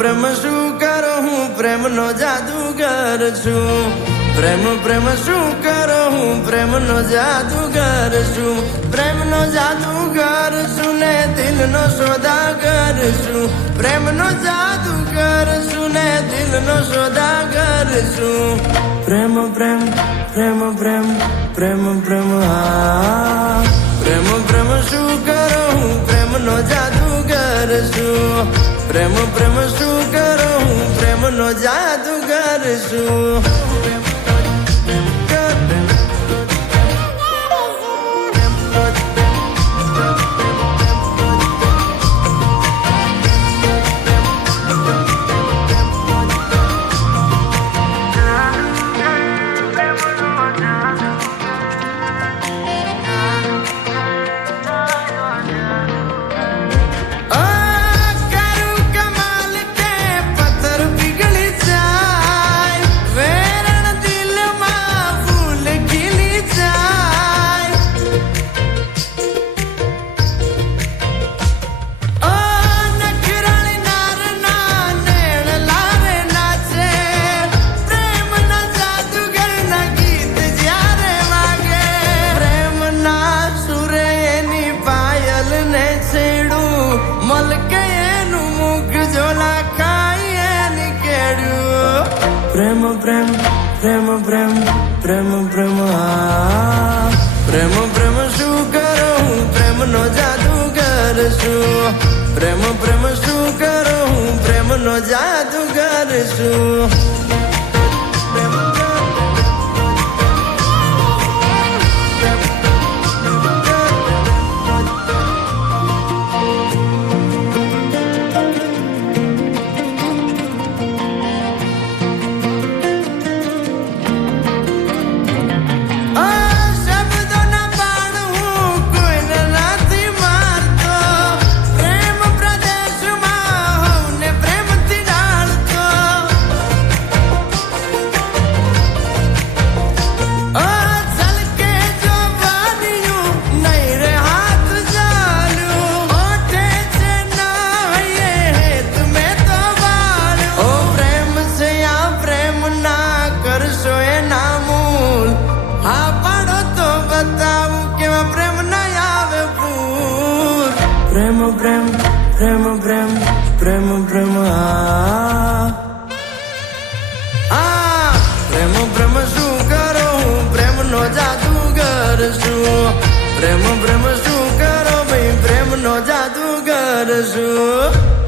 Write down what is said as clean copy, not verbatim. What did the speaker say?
પ્રેમ શું કરો હું પ્રેમનો જાદુગર છું. પ્રેમ પ્રેમ શું કરો હું પ્રેમનો જાદુગર છું. પ્રેમનો જાદુગર છું ને દિલનો સોદાગર છું. પ્રેમનો જાદુગર છું ને દિલનો સોદાગર છું. પ્રેમ પ્રેમ પ્રેમ પ્રેમ પ્રેમ પ્રેમ હા. પ્રેમ પ્રેમ શું કરો હું પ્રેમનો જાદુગર છું. પ્રેમ પ્રેમ શું કરો હું પ્રેમનો જાદુગર છું. પ્રેમ પ્રેમ પ્રેમ પ્રેમ પ્રેમ પ્રેમ હા. પ્રેમ પ્રેમ શું કરો હું પ્રેમનો જાદુગર છું. પ્રેમ પ્રેમ શું કરો હું પ્રેમનો જાદુગર છું. પ્રેમ પ્રેમ પ્રેમ પ્રેમ પ્રેમ પ્રેમ હા. પ્રેમ પ્રેમ શું કરો હું પ્રેમનો જાદુગર છું. પ્રેમ પ્રેમ શું કરો ભાઈ પ્રેમનો જાદુગર છું.